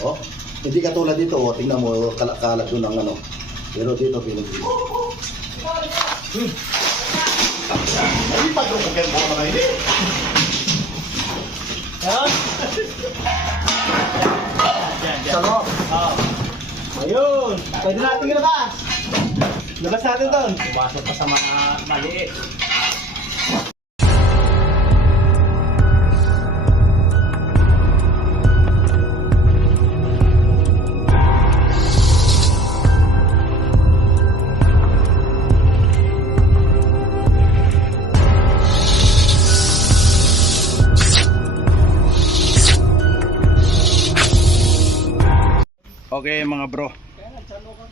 Oh, hindi katulad dito, oh, tingnan mo, kalat-kalat doon ang ano. Pero dito, pinag Hmm. Ay, pag-rupagyan mo na kayo yan. Sarap. Oh. Ayun. Pwede natin ilabas. Labas natin doon. Pumasok pa sa mga maliit. Okay mga bro,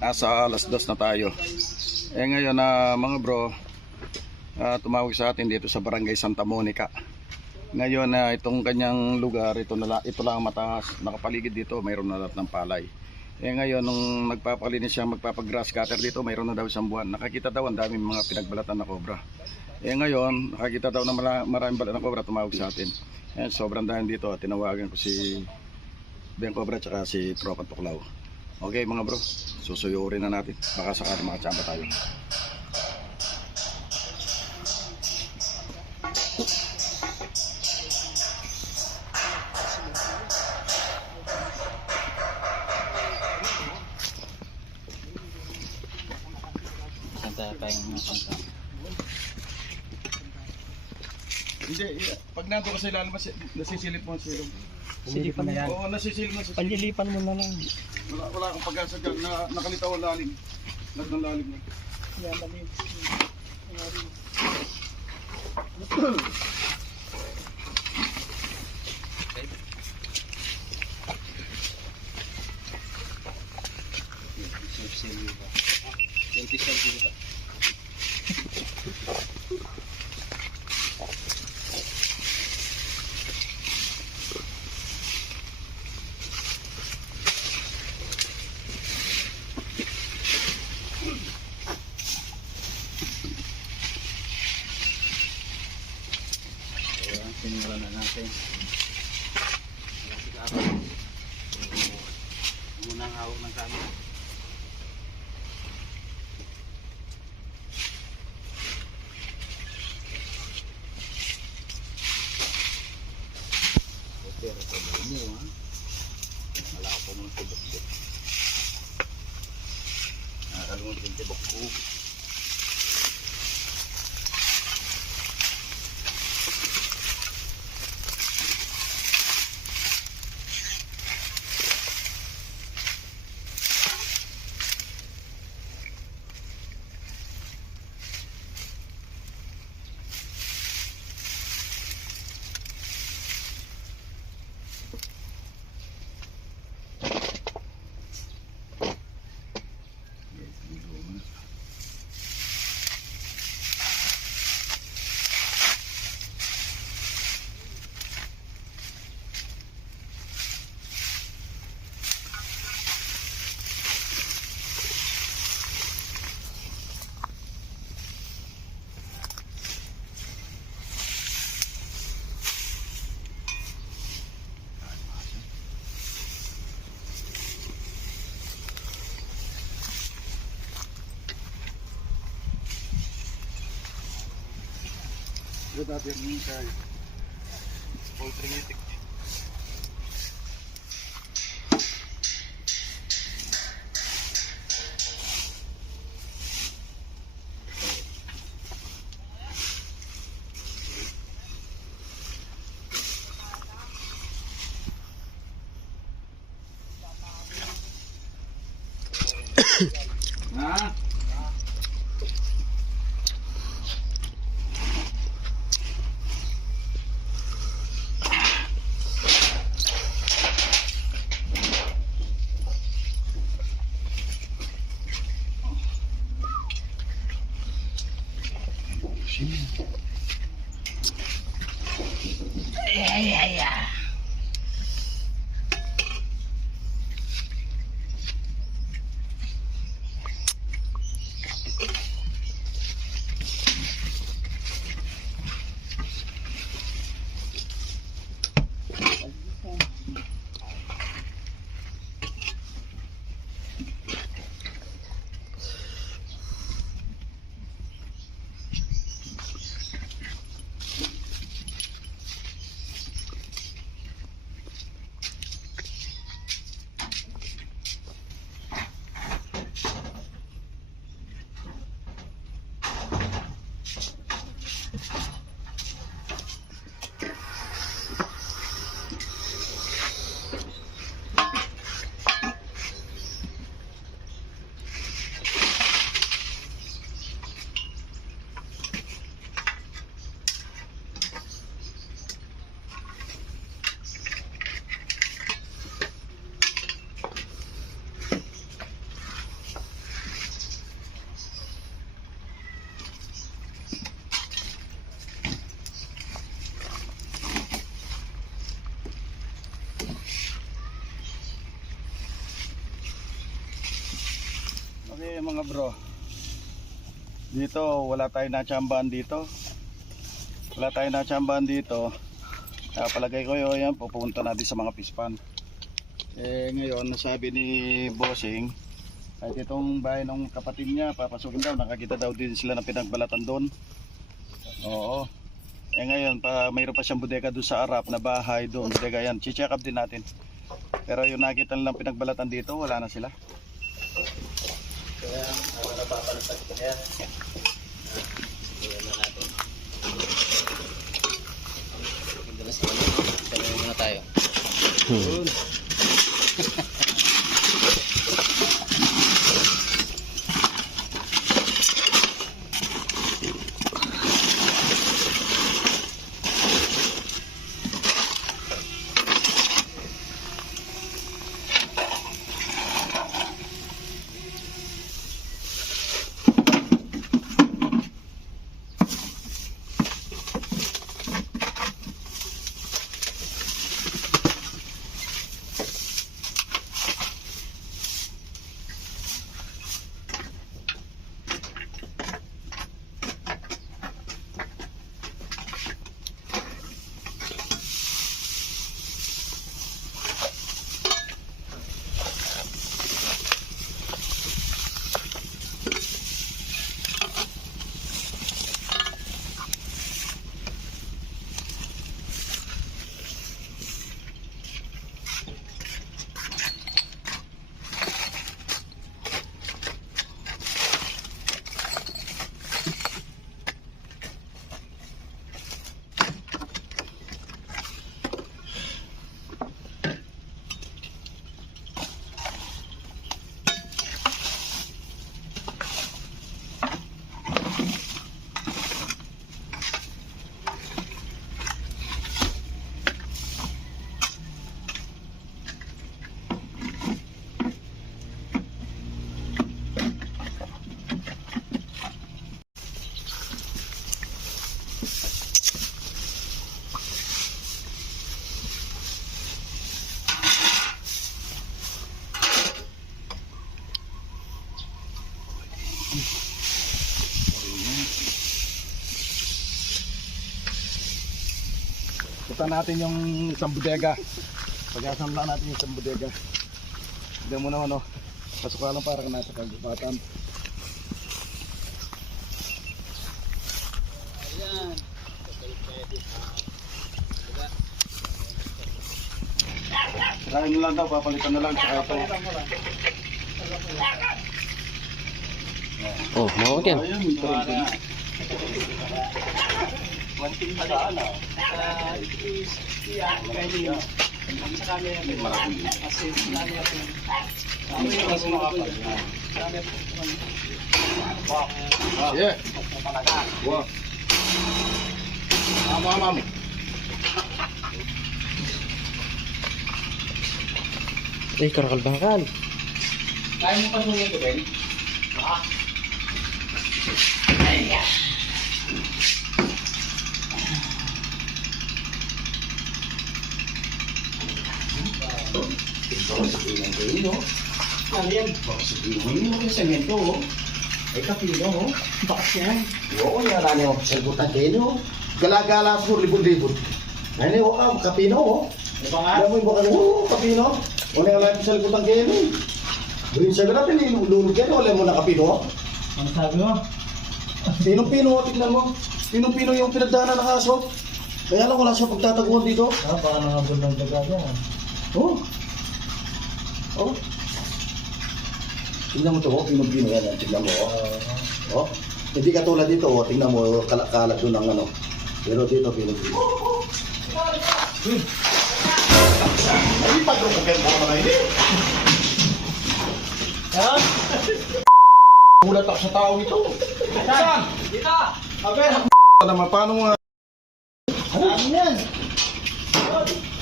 nasa alas dos na tayo. Eh ngayon na mga bro, ah, tumawag sa atin dito sa Barangay Santa Monica. Ngayon na itong kanyang lugar, ito, na, ito lang ang mataas, nakapaligid dito, mayroon na lahat ng palay. Eh ngayon, nung magpapalinis siya, magpapagrass cutter dito, mayroon na daw isang buwan. Nakakita daw ang daming mga pinagbalatan na kobra. Eh ngayon, nakakita daw na maraming balat ng kobra, tumawag sa atin. Eh, sobrang dahil dito, tinawagan ko si Ben Cobra tsaka si Tropa Tuklaw. Okay mga bro, susuyurin na natin. Baka sakali makachamba tayo. Hindi, pag nandun ka sa ilalim, nasisilip mo ang silong. Silipan na yan. Oo, nasisilip mo. nasisilip. Panlilipan mo na lang. Wala, wala akong pag-asa dyan. Na, nakalitaw ang lalim. Lahat ng lalim na. Ayan, na natin. Muna ang hawak ng camera. Okay, ito na mo ha. Wala ako mong tibok-tibok. Nakakalunod yung tibok ko. Dati yung minsan. Poultry itik. Ha? Mga bro. Dito wala tayong natsambahan dito. Wala tayong natsambahan dito. Kaya palagay ko yun, yan, pupunta natin sa mga pispan. Eh ngayon, nasabi ni Bossing, kahit itong bahay ng kapatid niya, papasukin daw, nakakita daw din sila ng pinagbalatan doon. Oo. Eh ngayon, pa, mayroon pa siyang bodega doon sa Arap na bahay doon. Bodega yan, check up din natin. Pero yung nakita nilang pinagbalatan dito, wala na sila. Kaya, ako na kaya. Iwan na natin. Dalas naman. Sabihin muna tayo. Yun. Punta natin yung isang bodega. Pag-asam lang natin yung isang bodega. Hindi mo na ano. Pasok ka lang para ka nasa kagubatan. Ayan. Mo lang daw, papalitan na lang. Tsaka ito. Oh, mawag yan. Yeah. Wow. Amo, amo, amo. Eh, karakal-bakal. Kaya mo pa nung ito, Ben? Ano yan? Hindi mo yung semento, oh. Ay, kapino, oh. Bakas yan. Oo, kayo, no? Galagala po, libon-libon. Ay, niyo, oh, kapino, oh. Alam mo yung baka, oh, kapino. Wala yung lang sa sagutan kayo, no? Green nilulog yan, wala mo na kapino, oh. Ano sabi mo? Pinong pino, tignan mo. Pinong pino yung pinagdaanan ng aso. Kaya lang wala siya pagtataguan dito. Ah, baka nangabol ng daga. Oh. Oh. Tingnan mo to, oh. Pinong pino yan. Tingnan mo, oh. Oh. Hindi katulad dito, oh. Tingnan mo, kal- kalat doon ng ano. Pero dito, pinong pino. Hmm. Ay, pagrukukin mo naman ini. Ha? Ulat ako sa tao ito. Saan? Dito! Aben, naman, paano nga? Ano yan?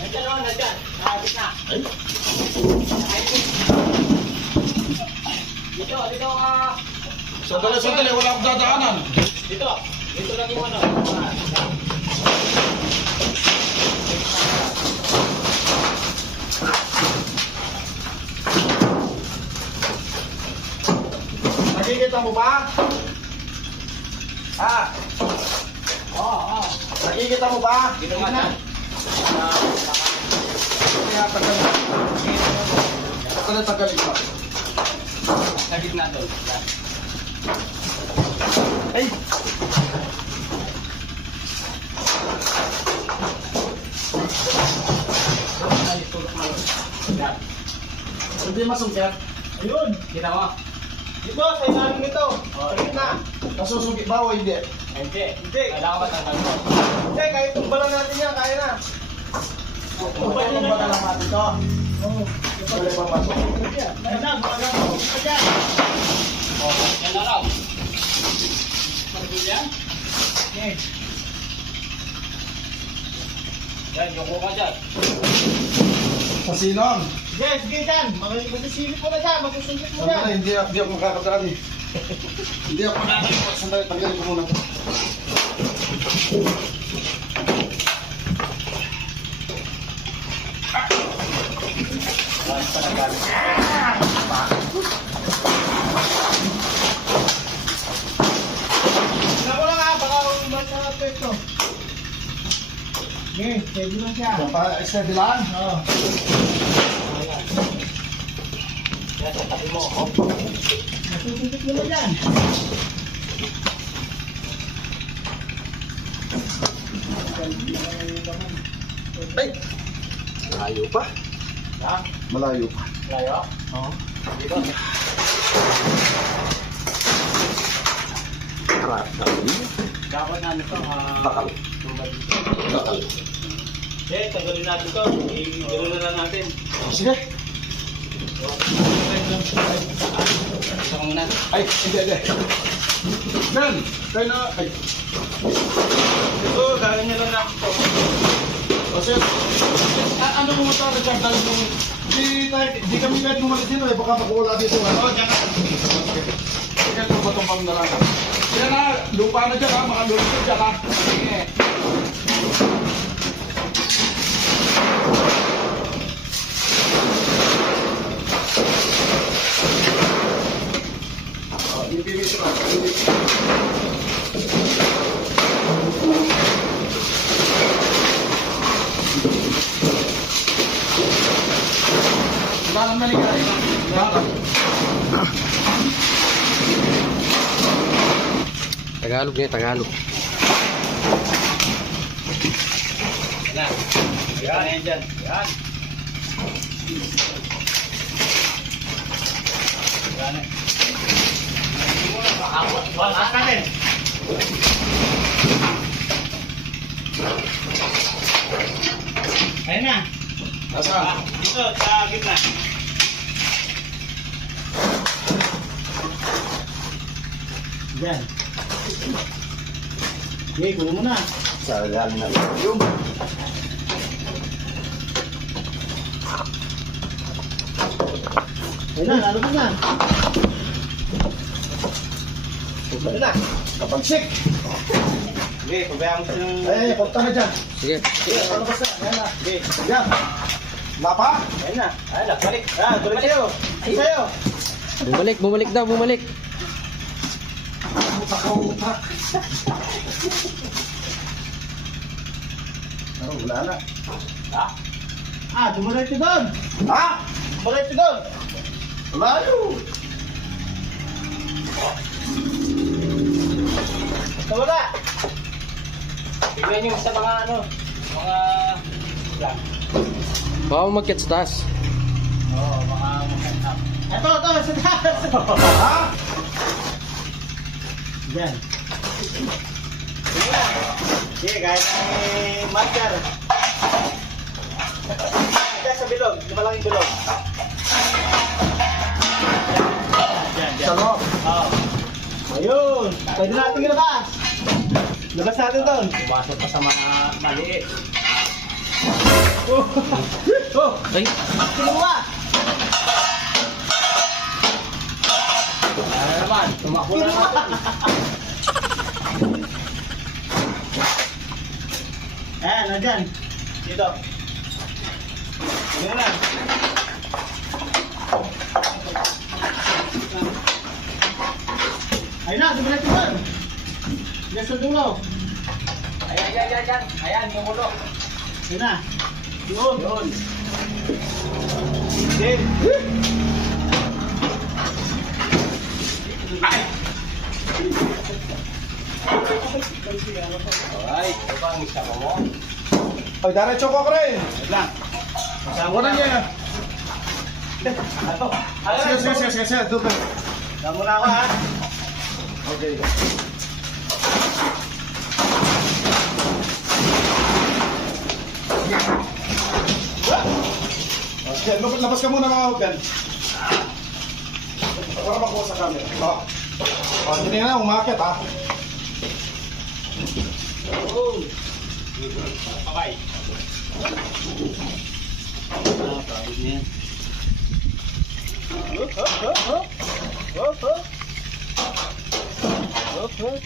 Nandiyan o, nandiyan. Nakapit na. Dito, dito ka. Sandali, sandali, wala akong dadaanan. Dito. Dito lang yung ano. Nakikita mo ba? Ha? Oo, oo. Nakikita mo ba? Dito nga dyan. Kaya tagal. Tagal tagal ito. Sa gitna doon. Ay! Hindi masungkit. Ayun. Kita mo? Dito, sa ilalim nito. Sa gitna. Nasusungkit ba o hindi? Hindi. Hindi. Kailangan matanggal mo. Hindi, kahit tumbalan natin yan, kaya na. Tumbay na ba lang natin to? Oo. Wala pa pasok. Ayun na, gumagana ko. Ayan. Oh, yan na raw. Pagbil yan? Okay. Yan, yung ka dyan. Sa silong. Sige, sige dyan. Mag- Magsisilip mo na dyan. Magsisilip mo dyan. hindi, hindi ako makakadaan eh. Hindi ako makakadaan. Sandali, tanggalin ko muna. Okay, steady lang siya. Yan pa, steady lang. Oo. Yan, sa tabi mo. Nasusunod mo na dyan. Ay! Malayo pa. Ha? Malayo pa. Layo? Oo. Dito. Harap. Dapat namin ito. ah, Bakal. Bakal. Okay, tanggalin natin to. I-gano na lang natin. Sige. Isa muna. Ay, hindi, hindi. Ben, kayo na. Ay, Ito, gagawin niya lang natin to. kasi, a- ano mo ito, Richard, dahil nung, di, di kami kahit bumalik dito eh, baka makuwala dito. Ano? Dyan ka. Sige, ito ba itong pangdarangan? Yan na, lupa na dyan ha, makalulog ka dyan ha. Sige. Oh, yung PVC na, PVC. Wala nang maligay. Wala lang. Tagalog eh, Tagalog. Yan. Yan, yan. Yan. Na. Nasaan? Dito, sa gitna. Yan. Okay, kulo mo na. Sa galing na yung Ayun na, lalabas na. Ayun na. kapag sick. Okay, pabayaan mo siya ng... Ay, punta na dyan. Sige. Okay, lalabas na. Ayan na. Okay. Yan. Lapa? Ayun na. Ayun na, balik. Ah, balik sa'yo. Ay, sa'yo. Bumalik, bumalik daw, bumalik. Utak ka, utak. Ano, wala na. Ha? Ah, dumiretso doon. Ha? Dumiretso doon. Wala yun. Wala. Tignan nyo sa mga ano, mga yan. Baka mo mag-catch taas. Oo, mga mga Ito, ito, sa taas. Ha? Yan. Sige, kahit ay marker. Diyan sa bilog, yung malaking bilog. Yan, Sa loob. Oo. Ayun. Pwede natin ilabas. Labas natin doon. pumasok pa sa mga maliit. Oh. oh. Ay, Kinuha. naman. Tumakbo na naman. Ayan, nandyan. Dito. Ganyan lang. Ayun na, dumilat ko doon. Diyan sa dulo. Ayan, ayan, ayan, ayan. Ayan, yung ulo. Ayun na. Yun. Yun. Yun. Din. Alright, ito ba ang isa mo? Ay, diretso ko ka rin. Wait lang. Kasama Wala na. niya. Ato. Sige, sige, sige, sige, sige. Doon. Kasama na ako ha. Okay. Okay, labas, ka muna mga hugan. Para makuha sa camera. Oh. Oh, hindi na, umakit ha. Okay. Ah, pagod na yan. Hop, hop, hop, hop. Hop, hop. Hop, hop.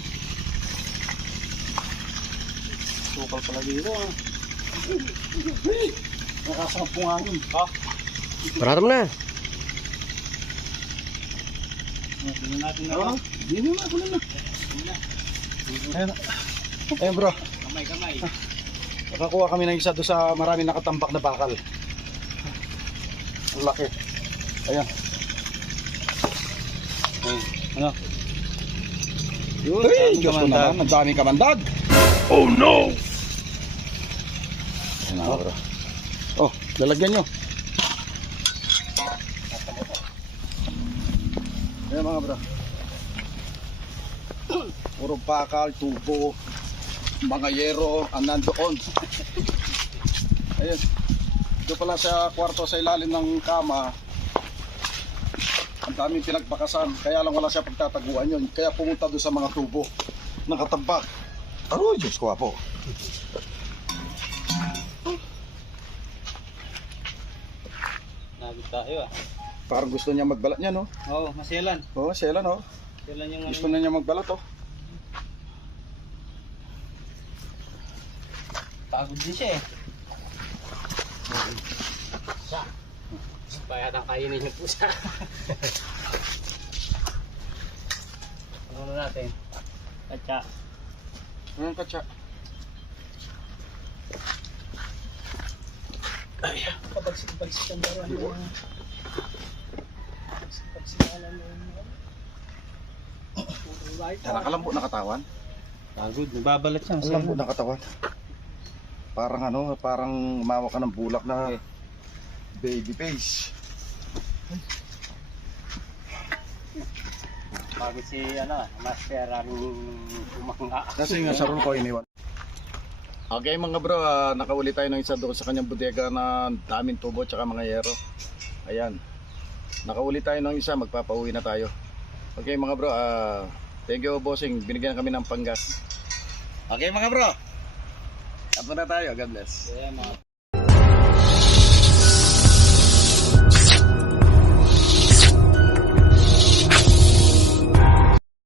Sukal pala dito ah. Nakasampung hangin. Ha? Pararam na. Tingnan natin na. Hindi na, ako na. Ayan. Ayan bro, Kamay, kamay. nakakuha kami ng isa doon sa marami nakatambak na bakal. Ang laki. Ayan. Ano? Yun, Ay, Diyos ko naman, ang daming kamandag. Oh no! Ayan na, bro. Oh, lalagyan nyo. Ayan mga bro. Puro bakal, tubo, mga yero, ang nandoon. Ayan. Doon pala sa kwarto sa ilalim ng kama, ang daming pinagpakasan, kaya lang wala siya pagtataguan yun. Kaya pumunta doon sa mga tubo, nakatambak. Aroy, Diyos ko po. Nagod tayo ah. Parang gusto niya magbalat niya, no? Oo, maselan. Oo, oh, Sela, no? Maselan yung Gusto na niya magbalat, oh. Pagod din siya eh. Bayad ang kainin yung pusa. Ano na natin? Katsa. Ayan, katsa. Pabagsik-bagsik ang darawa. Yan, nakalambo na katawan. Pagod, nagbabalat siya. Ang lambo ng katawan. Parang ano, parang umawa ka ng bulak na baby face. Pagod si ano, master aming umanga. Kasi nga sa ko iniwan. Okay mga bro, ah, nakauli tayo ng isa doon sa kanyang bodega na daming tubo at mga yero. Ayan. Nakauli tayo ng isa, magpapauwi na tayo. Okay mga bro, ah, thank you bossing. Binigyan kami ng panggas. Okay mga bro. Tapos na tayo. God bless. Kaya mga